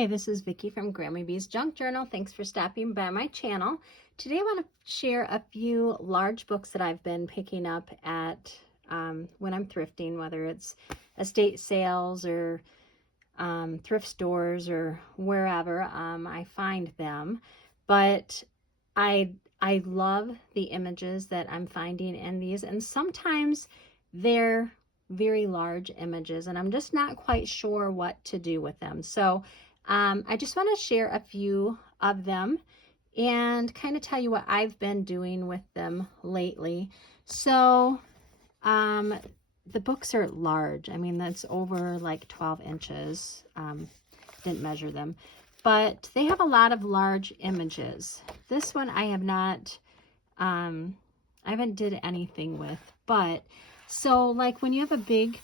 Hi, this is Vicki from Grandma Bee's Junk Journal. Thanks for stopping by my channel. Today I want to share a few large books that I've been picking up at when I'm thrifting, whether it's estate sales or thrift stores or wherever I find them. But I love the images that I'm finding in these, and sometimes they're very large images and I'm just not quite sure what to do with them. So I just want to share a few of them and kind of tell you what I've been doing with them lately. So the books are large. I mean, that's over like 12 inches. Didn't measure them, but they have a lot of large images. This one I have not, I haven't did anything with, but so like when you have a big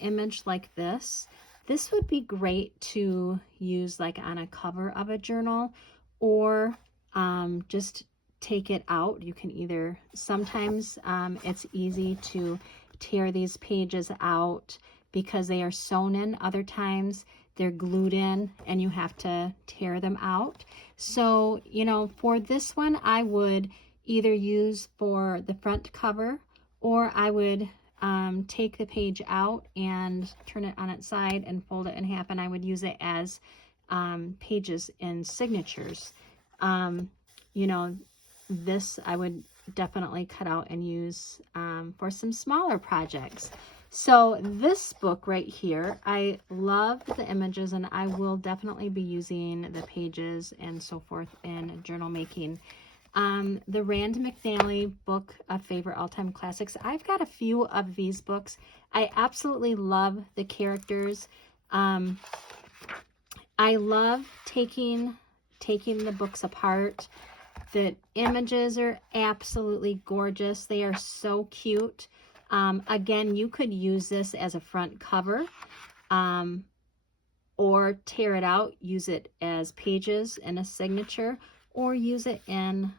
image like this would be great to use like on a cover of a journal, or just take it out. You can either, sometimes it's easy to tear these pages out because they are sewn in. Other times they're glued in and you have to tear them out. So, you know, for this one, I would either use for the front cover, or I would take the page out and turn it on its side and fold it in half, and I would use it as pages in signatures. You know, this I would definitely cut out and use for some smaller projects. So this book right here, I love the images, and I will definitely be using the pages and so forth in journal making. The Rand McNally book of favorite all-time classics. I've got a few of these books. I absolutely love the characters. I love taking the books apart. The images are absolutely gorgeous. They are so cute. Again, you could use this as a front cover, or tear it out, use it as pages in a signature, or use it in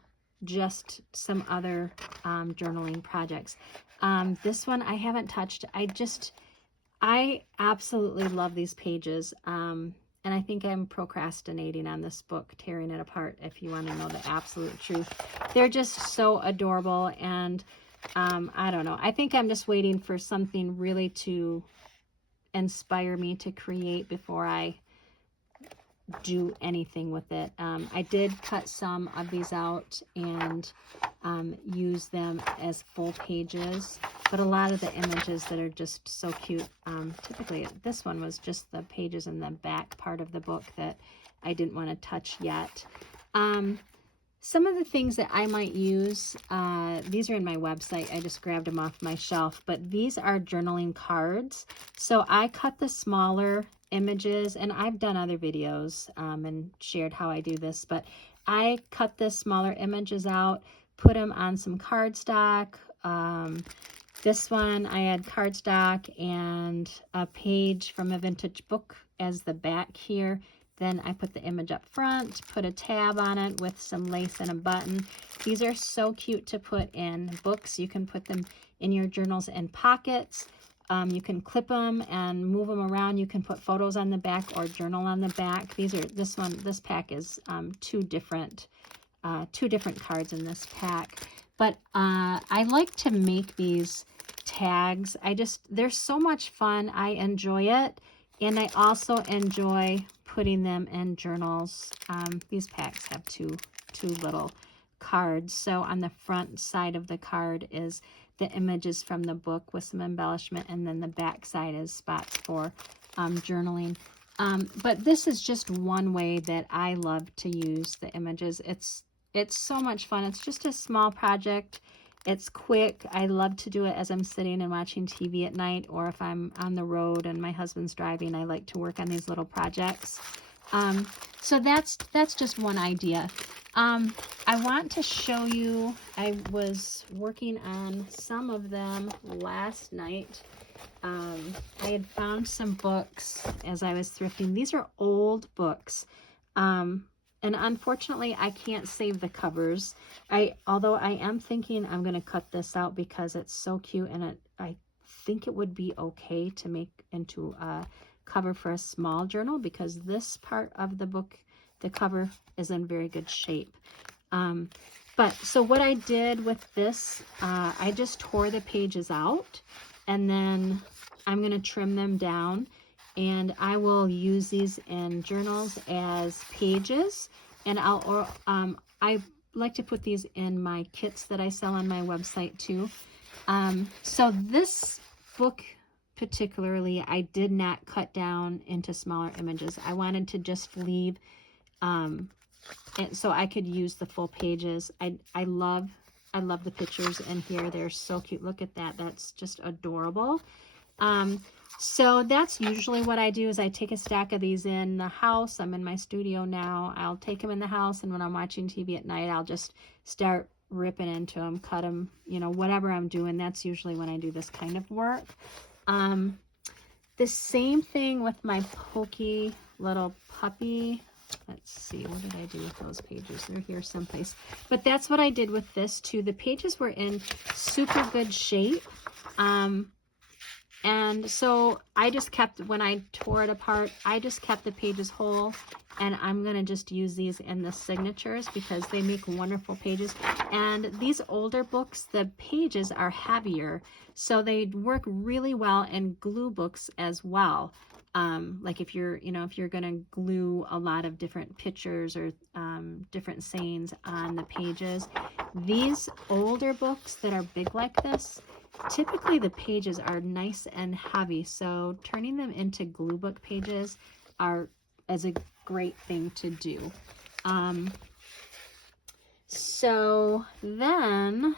just some other journaling projects. This one I haven't touched. I absolutely love these pages. And I think I'm procrastinating on this book, tearing it apart, if you want to know the absolute truth. They're just so adorable, and I don't know. I think I'm just waiting for something really to inspire me to create before I do anything with it. I did cut some of these out and use them as full pages, but a lot of the images that are just so cute, typically this one was just the pages in the back part of the book that I didn't want to touch yet. Some of the things that I might use, these are in my website. I just grabbed them off my shelf, but these are journaling cards. So I cut the smaller images, and I've done other videos and shared how I do this, but I cut the smaller images out, put them on some cardstock. This one I had cardstock and a page from a vintage book as the back here. Then I put the image up front, put a tab on it with some lace and a button. These are so cute to put in books. You can put them in your journals and pockets. You can clip them and move them around. You can put photos on the back or journal on the back. This pack is two different cards in this pack. But I like to make these tags. They're so much fun. I enjoy it. And I also enjoy putting them in journals. These packs have two little cards. So on the front side of the card is the images from the book with some embellishment, and then the back side is spots for journaling. But this is just one way that I love to use the images. It's so much fun. It's just a small project. It's quick. I love to do it as I'm sitting and watching TV at night, or if I'm on the road and my husband's driving, I like to work on these little projects. So that's just one idea. I want to show you, I was working on some of them last night. I had found some books as I was thrifting. These are old books. And unfortunately, I can't save the covers. Although I am thinking I'm going to cut this out because it's so cute, and I think it would be okay to make into a cover for a small journal because this part of the book, the cover, is in very good shape. But so what I did with this, I just tore the pages out, and then I'm going to trim them down, and I will use these in journals as pages, and I like to put these in my kits that I sell on my website too. So this book particularly, I did not cut down into smaller images. I wanted to just leave and so I could use the full pages. I love the pictures in here. They're so cute. Look at that. That's just adorable. So that's usually what I do is I take a stack of these in the house. I'm in my studio now. I'll take them in the house, and when I'm watching TV at night, I'll just start ripping into them, cut them, you know, whatever I'm doing. That's usually when I do this kind of work. The same thing with my pokey little puppy. Let's see, what did I do with those pages? They're here someplace. But that's what I did with this too. The pages were in super good shape. And so I just kept, when I tore it apart, I just kept the pages whole. And I'm going to just use these in the signatures because they make wonderful pages. And these older books, the pages are heavier. So they work really well in glue books as well. Like if you're, you know, if you're going to glue a lot of different pictures or different sayings on the pages, these older books that are big like this, typically the pages are nice and heavy. So turning them into glue book pages is a great thing to do. So then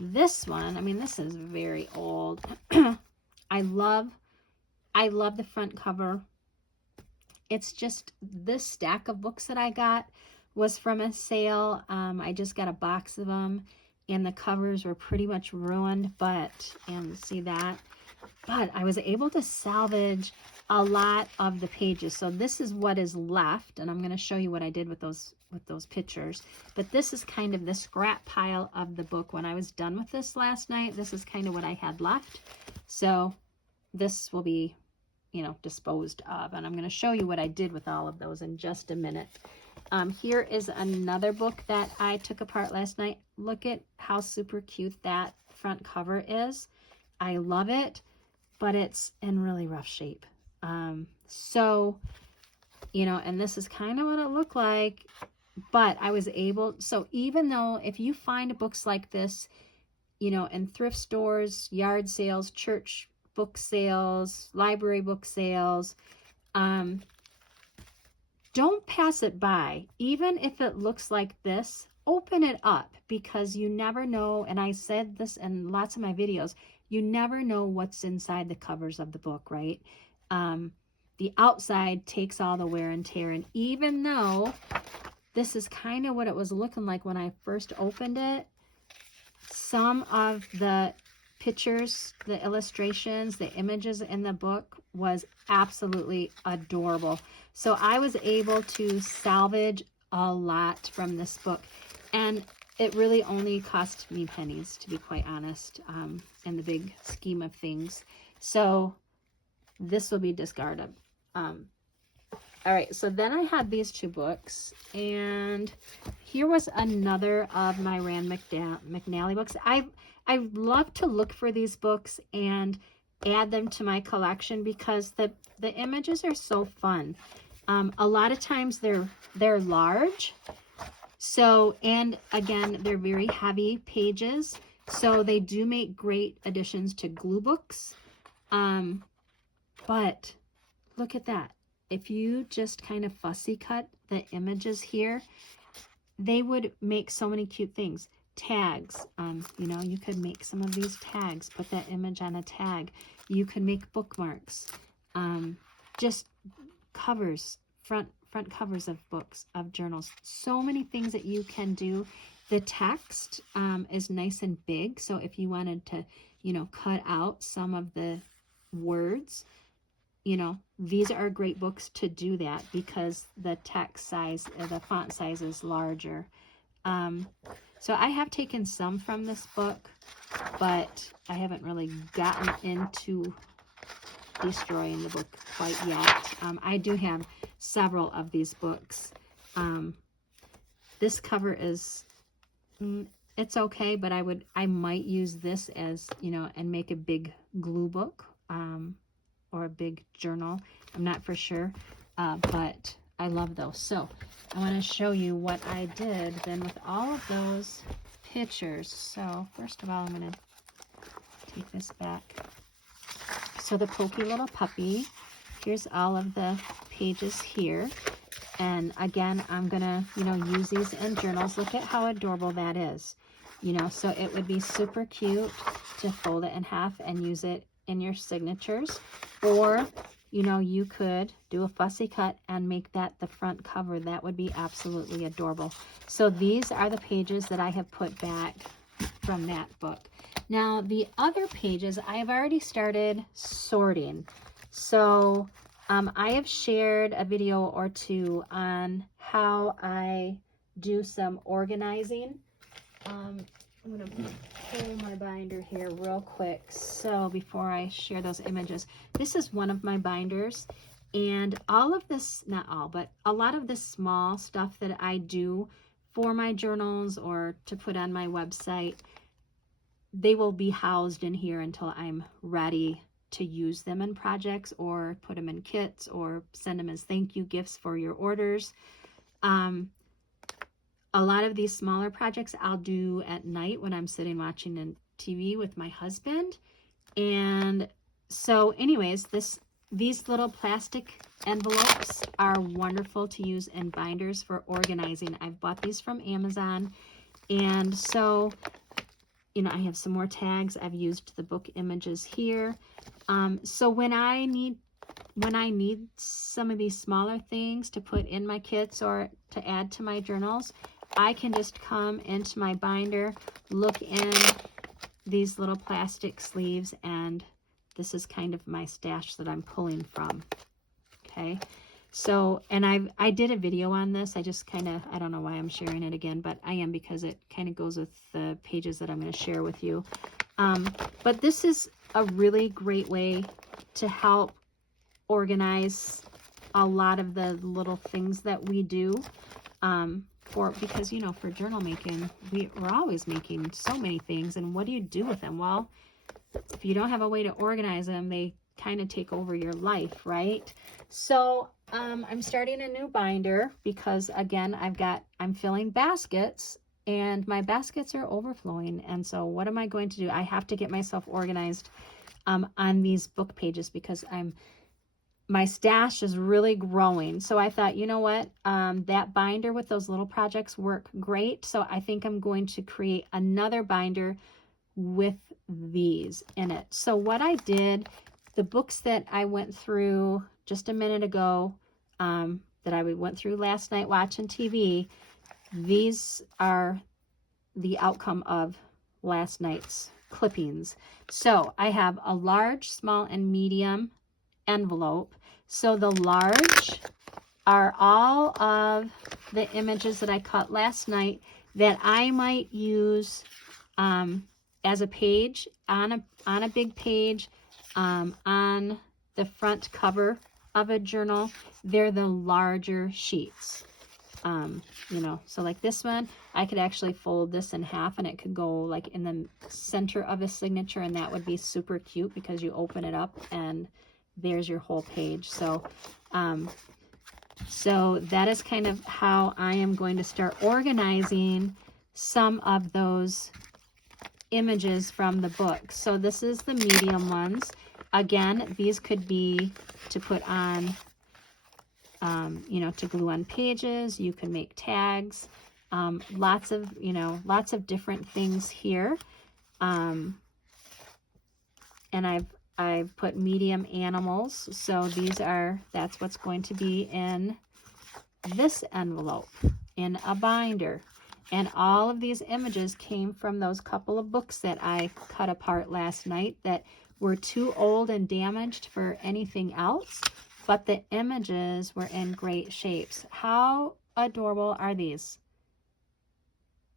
this one, I mean, this is very old. I love the front cover. It's just this stack of books that I got was from a sale. I just got a box of them, and the covers were pretty much ruined, and see that? But I was able to salvage a lot of the pages. So this is what is left, and I'm going to show you what I did with those pictures. But this is kind of the scrap pile of the book. When I was done with this last night, this is kind of what I had left. So this will be, you know, disposed of, and I'm going to show you what I did with all of those in just a minute. Here is another book that I took apart last night. Look at how super cute that front cover is. I love it, but it's in really rough shape. So, you know, and this is kind of what it looked like, but I was able, so even though if you find books like this, you know, in thrift stores, yard sales, church book sales, library book sales, don't pass it by. Even if it looks like this, open it up, because you never know, and I said this in lots of my videos, you never know what's inside the covers of the book, right? The outside takes all the wear and tear, and even though this is kind of what it was looking like when I first opened it, some of the pictures, the illustrations, the images in the book was absolutely adorable. So I was able to salvage a lot from this book, and it really only cost me pennies, to be quite honest, in the big scheme of things. So this will be discarded. All right, so then I had these two books, and here was another of my Rand McNally books. I love to look for these books and add them to my collection because the images are so fun. A lot of times they're large, so, and again, they're very heavy pages, so they do make great additions to glue books. But look at that. If you just kind of fussy cut the images here, they would make so many cute things. Tags, you know, you could make some of these tags, put that image on a tag. You could make bookmarks, just covers, front covers of books, of journals. So many things that you can do. The text is nice and big, so if you wanted to, you know, cut out some of the words, you know, these are great books to do that because the text size, the font size is larger. So I have taken some from this book, but I haven't really gotten into destroying the book quite yet. I do have several of these books. This cover is, it's okay, but I might use this as, you know, and make a big glue book, or a big journal. I'm not for sure, but I love those. So I want to show you what I did then with all of those pictures. So first of all, I'm going to take this back. So the Pokey Little Puppy, here's all of the pages here. And again, I'm going to, you know, use these in journals. Look at how adorable that is. You know, so it would be super cute to fold it in half and use it in your signatures. Or, you know, you could do a fussy cut and make that the front cover. That would be absolutely adorable. So these are the pages that I have put back from that book. Now, the other pages, I have already started sorting. So I have shared a video or two on how I do some organizing. I'm going to pull my binder here real quick. So before I share those images, this is one of my binders. And all of this, not all, but a lot of this small stuff that I do for my journals or to put on my website, they will be housed in here until I'm ready to use them in projects or put them in kits or send them as thank you gifts for your orders. A lot of these smaller projects I'll do at night when I'm sitting watching TV with my husband. And so anyways, these little plastic envelopes are wonderful to use in binders for organizing. I've bought these from Amazon. And so, you know, I have some more tags. I've used the book images here. So when I need some of these smaller things to put in my kits or to add to my journals, I can just come into my binder, look in these little plastic sleeves, and this is kind of my stash that I'm pulling from. Okay. So, and I did a video on this. I just kind of, I don't know why I'm sharing it again, but I am, because it kind of goes with the pages that I'm going to share with you. But this is a really great way to help organize a lot of the little things that we do. Because, you know, for journal making, we're always making so many things. And what do you do with them? Well, if you don't have a way to organize them, they kind of take over your life, right? So I'm starting a new binder because, again, I'm filling baskets and my baskets are overflowing. And so what am I going to do? I have to get myself organized on these book pages because my stash is really growing. So I thought, you know what, that binder with those little projects work great. So I think I'm going to create another binder with these in it. So what I did, the books that I went through just a minute ago, that I went through last night watching TV, these are the outcome of last night's clippings. So I have a large, small, and medium envelope. So the large are all of the images that I cut last night that I might use as a page on a big page, on the front cover of a journal. They're the larger sheets. You know, so like this one, I could actually fold this in half and it could go like in the center of a signature, and that would be super cute because you open it up and there's your whole page. So so that is kind of how I am going to start organizing some of those images from the book. So this is the medium ones. Again, these could be to put on, you know, to glue on pages. You can make tags, lots of different things here. And I've put medium animals. So that's what's going to be in this envelope in a binder. And all of these images came from those couple of books that I cut apart last night that were too old and damaged for anything else, but the images were in great shapes. How adorable are these?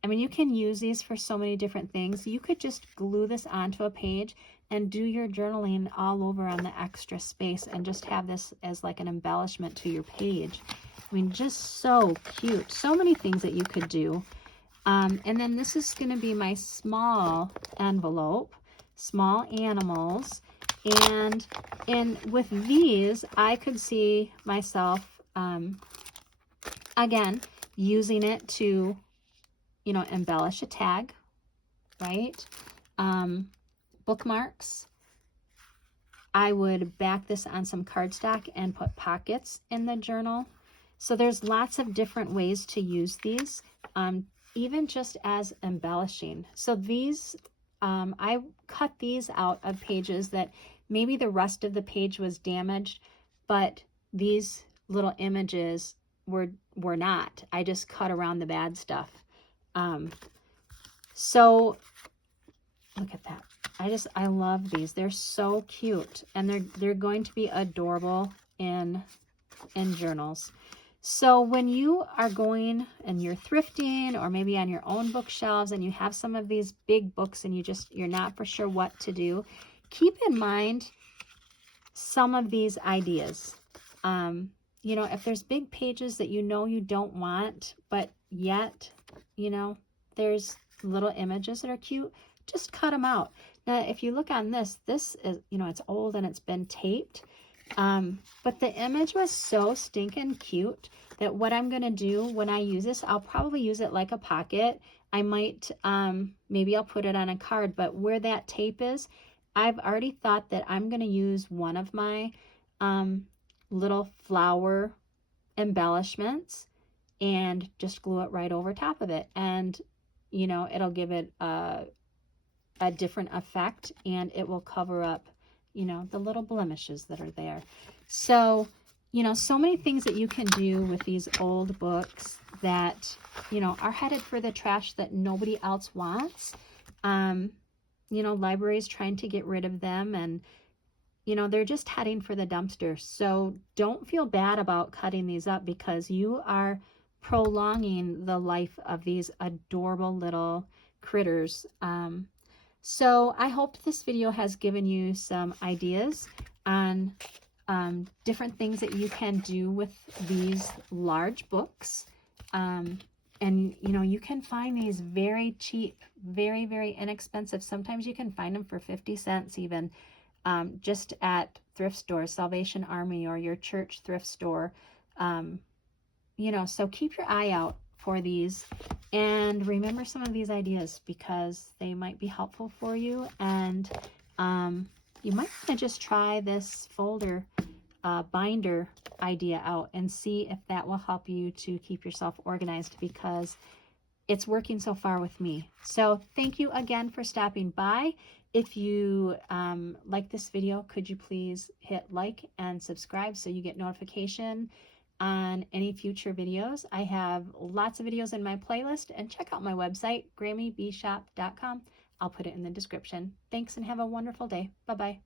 I mean, you can use these for so many different things. You could just glue this onto a page. and do your journaling all over on the extra space and just have this as like an embellishment to your page. I mean, just so cute. So many things that you could do. And then this is going to be my small envelope, small animals. And with these, I could see myself, again, using it to, you know, embellish a tag, right? Bookmarks. I would back this on some cardstock and put pockets in the journal. So there's lots of different ways to use these, even just as embellishing. So these, I cut these out of pages that maybe the rest of the page was damaged, but these little images were not. I just cut around the bad stuff. So look at that. I love these. They're so cute, and they're going to be adorable in journals. So when you are going and you're thrifting, or maybe on your own bookshelves, and you have some of these big books and you're not for sure what to do, keep in mind some of these ideas. You know, if there's big pages that you know you don't want, but yet, you know, there's little images that are cute, just cut them out. Now, if you look on this is, you know, it's old and it's been taped. But the image was so stinking cute that what I'm going to do when I use this, I'll probably use it like a pocket. I might, maybe I'll put it on a card, but where that tape is, I've already thought that I'm going to use one of my, little flower embellishments and just glue it right over top of it. And, you know, it'll give it a different effect, and it will cover up, you know, the little blemishes that are there. So, you know, so many things that you can do with these old books that, you know, are headed for the trash that nobody else wants. You know, libraries trying to get rid of them, and, you know, they're just heading for the dumpster. So don't feel bad about cutting these up, because you are prolonging the life of these adorable little critters. So I hope this video has given you some ideas on different things that you can do with these large books. And, you know, you can find these very cheap, very, very inexpensive. Sometimes you can find them for 50 cents even, just at thrift stores, Salvation Army or your church thrift store. You know, so keep your eye out for these, and remember some of these ideas, because they might be helpful for you. And you might want to just try this folder binder idea out and see if that will help you to keep yourself organized, because it's working so far with me. So thank you again for stopping by. If you like this video, could you please hit like and subscribe so you get notification on any future videos. I have lots of videos in my playlist, and check out my website, grammybshop.com. I'll put it in the description. Thanks, and have a wonderful day. Bye-bye.